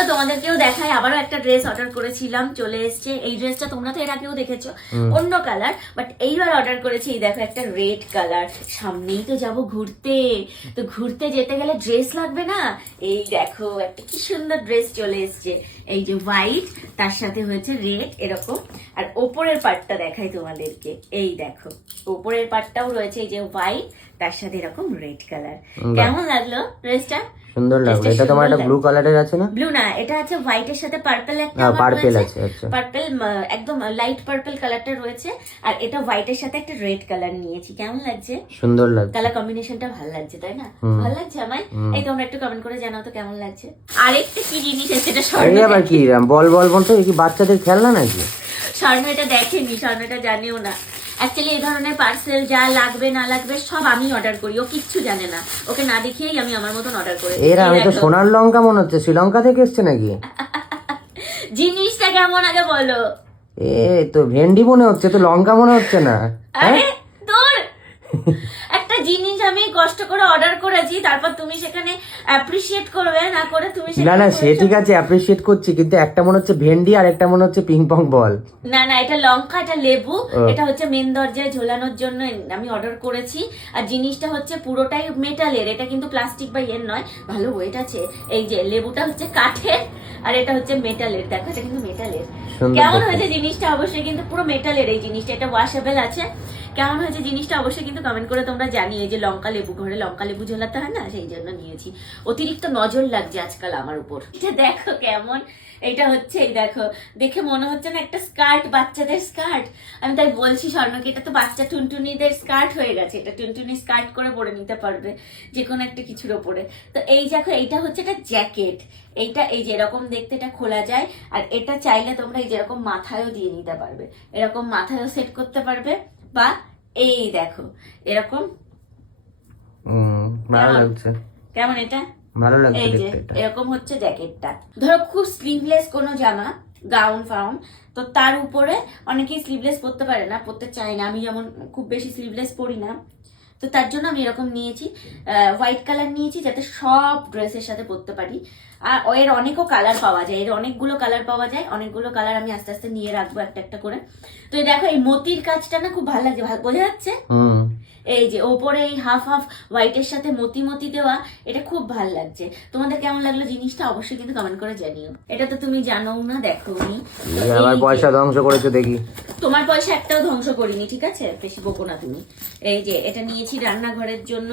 চলো তোমাদেরকেও দেখাই। আবারও একটা ড্রেস অর্ডার করেছিলাম, চলে এসছে। এই ড্রেসটা তোমরা তো এর আগেও দেখেছো, অন্য কালার, বাট এইবার অর্ডার করেছি। এই দেখো একটা রেড কালার। সামনেই তো যাব ঘুরতে, তো ঘুরতে যেতে গেলে ড্রেস লাগবে না? এই দেখো একটা কি সুন্দর ড্রেস চলে এসছে। এই যে হোয়াইট, তার সাথে হয়েছে রেড এরকম। আর ওপরের পার্টটা দেখাই তোমাদেরকে। এই দেখো ওপরের পার্টটাও রয়েছে এই যে হোয়াইট, তার সাথে এরকম রেড কালার। কেমন লাগলো ড্রেসটা? সুন্দর লাগলো। এটা তোমার একটা ব্লু কালারের আছে না? ব্লু না, এটা আছে হোয়াইটের সাথে পার্পল একটা পার্পল আছে। আচ্ছা, পার্পল, একদম লাইট পার্পল কালারটা রয়েছে। আর এটা হোয়াইটের সাথে একটা রেড কালার নিয়েছি। কেমন লাগছে? সুন্দর লাগছে। কালার কম্বিনেশনটা ভালো লাগছে, তাই না? ভালো লাগছে আমায়। এই তোমরা একটু কমেন্ট করে জানাও তো কেমন লাগছে। আরেকটা কি জিনিস আছে, এটা স্বর্ণ। আবার কি বল বল বল তো, কি বাচ্চাদের খেলনা নাকি? স্বর্ণ এটা দেখেনি, স্বর্ণটা জানেও না। অ্যাকচুয়ালি এই ধরনের পার্সেল যা লাগবে না লাগবে সব আমি অর্ডার করি, ও কিচ্ছু জানে না। ওকে না দেখিয়েই আমি আমার মতন অর্ডার করে দিই। এরা আমি তো সোনার লঙ্কা মনে হচ্ছে, শ্রীলঙ্কা থেকে এসছে নাকি? জিনিসটা কেমন আগে বলো। এ তো ভেন্ডি মনে হচ্ছে, তো লঙ্কা মনে হচ্ছে না। আরে তোর একটা জিনিস আমি কষ্ট করে অর্ডার করেছি, তারপর তুমি সেখানে অ্যাপ্রিশিয়েট করবে না করে তুমি না না, সে ঠিক আছে, অ্যাপ্রিশিয়েট করছি, কিন্তু একটা মনে হচ্ছে ভেন্ডি আর একটা মনে হচ্ছে পিং পং বল। না না, এটা লঙ্কা, এটা লেবু। এটা হচ্ছে মেন দরজায় ঝোলানোর জন্য আমি অর্ডার করেছি। আর জিনিসটা হচ্ছে পুরোটাই মেটালের, এটা কিন্তু প্লাস্টিক বা এর নয়, ভালো ওয়েট আছে। এই যে লেবুটা হচ্ছে কাঠের আর এটা হচ্ছে মেটালের। দেখো এটা কিন্তু মেটালের। কেমন হয়েছে জিনিসটা? অবশ্যই কিন্তু পুরো মেটালের এই জিনিসটা, এটা ওয়াশেবল আছে। কেমন হয়েছে জিনিসটা অবশ্যই কিন্তু কমেন্ট করে তোমরা জানিয়ে। যে লঙ্কা লেবু, ঘরে লঙ্কা লেবু ঝোলাতে হয় না, সেই জন্য নিয়েছি। অতিরিক্ত নজর লাগছে আজকাল আমার উপর। এটা দেখো কেমন, এটা হচ্ছে এই দেখো, দেখে মনে হচ্ছে না একটা স্কার্ট, বাচ্চাদের স্কার্ট। আমি তাই বলছি স্বর্ণকে, এটা তো বাচ্চা টুনটুনিদের স্কার্ট হয়ে গেছে। এটা টুনটুনি স্কার্ট করে পরে নিতে পারবে যে কোনো একটা কিছুর ওপরে। তো এই দেখো, এইটা হচ্ছে একটা জ্যাকেট। এইটা এই যে এরকম দেখতে, এটা খোলা যায়। আর এটা চাইলে তোমরা এই যেরকম মাথায়ও দিয়ে নিতে পারবে, এরকম মাথায়ও সেট করতে পারবে। বা এই দেখো এরকম। ভালো লাগছে। কেমন এটা? ভালো লাগছে এই যে দেখতে। এরকম হচ্ছে জ্যাকেটটা। ধরো খুব স্লিভলেস কোনো জামা, গাউন ফাউন, তো তার উপরে অনেকেই স্লিভলেস পরতে পারে না, পরতে চায় না। আমি যেমন খুব বেশি স্লিভলেস পরি না, তো তার জন্য আমি এরকম নিয়েছি। হোয়াইট কালার নিয়েছি যাতে সব ড্রেসের সাথে পরতে পারি। আর এর অনেকও কালার পাওয়া যায়, এর অনেকগুলো কালার পাওয়া যায়। অনেকগুলো কালার আমি আস্তে আস্তে নিয়ে রাখবো একটা একটা করে। তো এই দেখো এই মতির কাজটা না খুব ভালো লাগছে, বোঝা যাচ্ছে? এই যে ওপরে এই হাফ হাফ হোয়াইটের সাথে মতি মতি দেওয়া, এটা খুব ভালো লাগছে। তোমাদের কেমন লাগলো জিনিসটা অবশ্যই কিন্তু কমেন্ট করে জানিও। এটা তো তুমি জানো না, দেখো নি আমার পয়সা ধ্বংস করেছো দেখি। তোমার পয়সা একটাও ধ্বংস করিনি, ঠিক আছে? বেশি বকো না তুমি। এই যে এটা নিয়েছি রান্নাঘরের জন্য,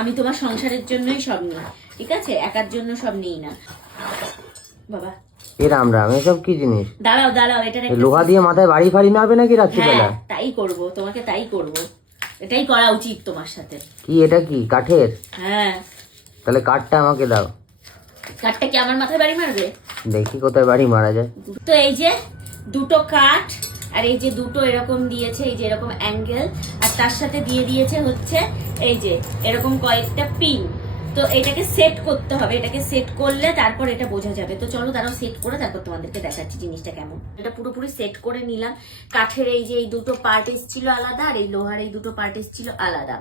আমি তোমার সংসারের জন্যই সব নিই, ঠিক আছে? একার জন্য সব নিই না বাবা। রাম রাম, এসব কি জিনিস? দাঁড়াও দাঁড়াও, এটা লোহা দিয়ে মাথায় বাড়ি ফাড়ি মারবে নাকি রাত্রিবেলা? তাই করব, তোমাকে তাই করব, এটাই করা উচিত তোমার সাথে। কি এটা, কি কাঠের? হ্যাঁ। তাহলে কাঠটা আমাকে দাও। কাঠটা কি আমার মাথায় বাড়ি মারবে? দেখি কোথায় বাড়ি মারা যায়। তো এই যে দুটো কাঠ, আর এই যে দুটো এরকম দিয়েছে, এই যে এরকম অ্যাঙ্গেল, আর তার সাথে দিয়ে দিয়েছে হচ্ছে এই যে এরকম কয়েকটা পিন। তো এটাকে সেট করতে হবে, এটাকে সেট করলে তারপর এটা বোঝা যাবে। তো চলো তারাও সেট করে তারপর তোমাদেরকে দেখাচ্ছি জিনিসটা কেমন। এটা পুরোপুরি সেট করে নিলাম। কাঠের এই যে এই দুটো পার্ট এসেছিল আলাদা, আর এই লোহার এই দুটো পার্ট এসেছিল আলাদা।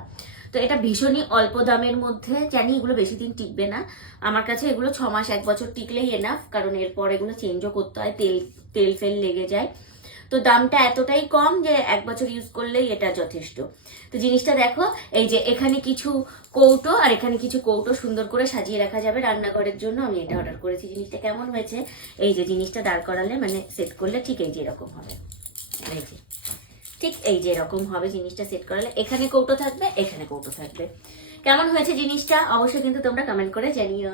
তো এটা ভীষণই অল্প দামের মধ্যে, জানি এগুলো বেশি দিন টিকবে না। আমার কাছে এগুলো 6 মাস 1 বছর টিকলেই এনাফ, কারণ এরপর এগুলো চেঞ্জও করতে হয়, তেল ফেল লেগে যায়। তো দামটা এতটাই কম যে 1 বছর ইউজ করলেই এটা যথেষ্ট। তো জিনিসটা দেখো, এই যে এখানে কিছু কৌটো আর এখানে কিছু কৌটো সুন্দর করে সাজিয়ে রাখা যাবে রান্নাঘরের জন্য। আমি এটা অর্ডার করেছি। জিনিসটা কেমন হয়েছে? এই যে জিনিসটা দাঁড় করালে মানে সেট করলে ঠিক এই যে এরকম হবে, এই যে ঠিক এই যে এরকম হবে। জিনিসটা সেট করালে এখানে কৌটো থাকবে, এখানে কৌটো থাকবে। কেমন হয়েছে জিনিসটা অবশ্যই কিন্তু তোমরা কমেন্ট করে জানিও।